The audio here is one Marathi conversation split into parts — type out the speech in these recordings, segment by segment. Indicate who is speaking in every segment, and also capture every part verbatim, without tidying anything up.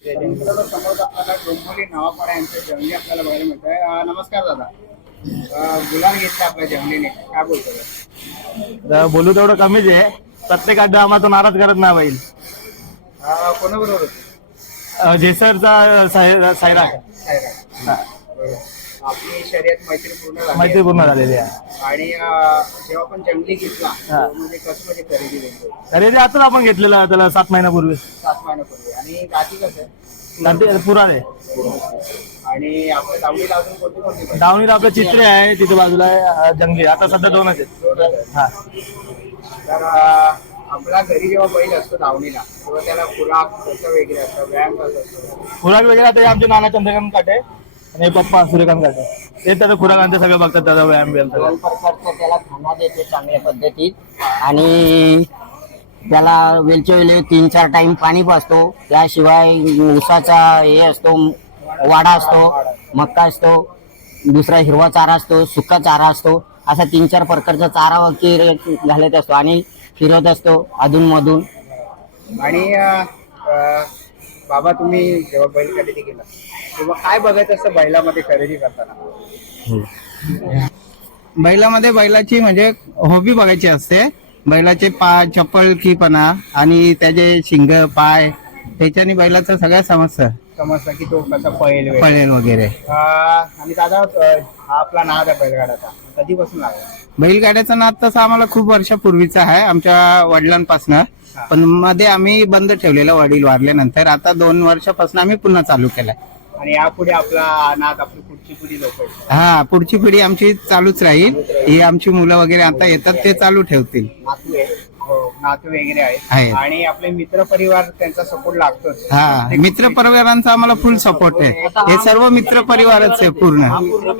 Speaker 1: मित्रांनो, समोर आपल्याला डोंबिवली नवापाडा यांचं जंगली आपल्याला बघायला मिळत आहे. नमस्कार दादा. अं, गुलाल घेतला आपल्या जंगलीने, काय बोलतो
Speaker 2: तर बोलू तेवढं कमीच आहे. प्रत्येक अड्डा आम्हाला तो नाराज करत नाही बैल.
Speaker 1: कोणाबरोबर होते?
Speaker 2: अं, जेसरचा साय- सायरा हा.
Speaker 1: आपली शर्यत मैत्रीपूर्ण झाली आहे.
Speaker 2: मैत्रीपूर्ण झालेली आहे.
Speaker 1: आणि अं, जेव्हा आपण जंगली घेतला
Speaker 2: हा.
Speaker 1: म्हणजे कसं म्हणजे खरेदी होतो
Speaker 2: तरी ते आता आपण घेतलेलं त्याला सात महिन्यापूर्वी.
Speaker 1: सात महिन्यापूर्वी. आणि गाठी कसं आहे?
Speaker 2: नंतर पुराणे
Speaker 1: आणि आपल्या दावणीला अजून कोणती कोणती
Speaker 2: दावणीला आपलं चित्रे आहे तिथे बाजूला आहे, अं, जंगली आता सध्या दोनच आहेत. हा.
Speaker 1: तर अं, आपला घरी जेव्हा बैल असतो धावणीला तेव्हा त्याला खुराक कसं वगैरे असतं, व्यायाम कसं असतो?
Speaker 2: खुराक वगैरे आता हे आमचे नाना चंद्रकांत काटे आणि पप्पा सूर्यकांत काटे ते त्याचं खुराक आणि ते सगळं बघतात, त्याचा व्यायाम बियाम सगळं.
Speaker 3: दोन प्रकारचं त्याला खाना देते चांगल्या पद्धतीत आणि त्याला वेलच्या वेळी तीन चार टाइम पाणी पाजतो. त्याशिवाय ऊसाचा हे असतो, वाडा असतो, मक्का असतो, दुसरा हिरवा चारा असतो, सुका चारा असतो, असा तीन चार प्रकारचा चारा वगैरे घालत असतो आणि फिरत असतो अधून मधून.
Speaker 1: आणि अं, अं, बाबा तुम्ही जेव्हा बैल खरेदी केला तेव्हा काय बघायचं असतं बैलामध्ये खरेदी करताना?
Speaker 4: बैलामध्ये बैलाची म्हणजे हॉबी बघायची असते. बैलाचे पाय चपळकीपणा आणि त्याचे शिंग पाय त्याच्याने बैलाचं सगळ्या समजतं,
Speaker 1: समजतं की तो कसा पळेल वगैरे.
Speaker 4: पळेल वगैरे.
Speaker 1: अं, आणि दादा अं, हा आपला नाद आहे बैलगाडाचा, कधीपासून लागला?
Speaker 4: बैलगाड्याचा नाद तसा आम्हाला खूप वर्षापूर्वीचा आहे, आमच्या वडिलांपासनं. पण मध्ये आम्ही बंद ठेवलेला वडील वारल्यानंतर. आता दोन वर्षापासून आम्ही पुन्हा चालू केलाय.
Speaker 1: आणि यापुढे आपला नाद आपली पुढची पिढी लोक
Speaker 4: हा, पुढची पिढी आमची चालूच राहील. ही आमची मुलं वगैरे आता येतात ते चालू ठेवतील.
Speaker 1: नातू आहे, हो, नातू वगैरे
Speaker 4: आहेत.
Speaker 1: आहे. आणि आपले मित्र परिवार त्यांचा सपोर्ट लागतोच.
Speaker 4: हा, मित्र परिवारांचा आम्हाला फुल सपोर्ट आहे. हे सर्व मित्र परिवारच आहे पूर्ण.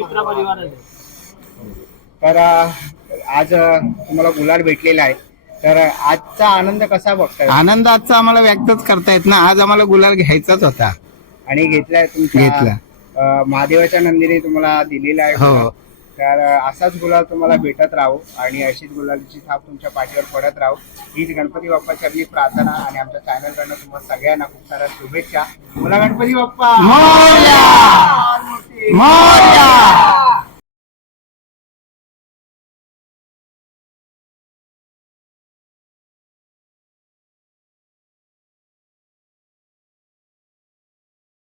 Speaker 1: तर अं, आज अं, तुम्हाला गुलाल भेटलेला आहे, तर आजचा आनंद कसा बघताय?
Speaker 4: आनंद आजचा आम्हाला व्यक्तच करता येत ना. आज आम्हाला गुलाल घ्यायचाच होता.
Speaker 1: आणि घेतलाय तुमच्या
Speaker 4: घेतला.
Speaker 1: अं, महादेवाच्या नंदीने तुम्हाला दिलेला आहे
Speaker 4: हो.
Speaker 1: गुलाल. तर अं, असाच गुलाल तुम्हाला भेटत राहू आणि अशीच गुलालची थाप तुमच्या पाठीवर पडत राहू, हीच गणपती बाप्पाची आपली प्रार्थना. आणि आमच्या चॅनलकडनं तुम्हाला सगळ्यांना खूप साऱ्या शुभेच्छा. बोला गणपती बाप्पा
Speaker 4: मोरया! मोरया!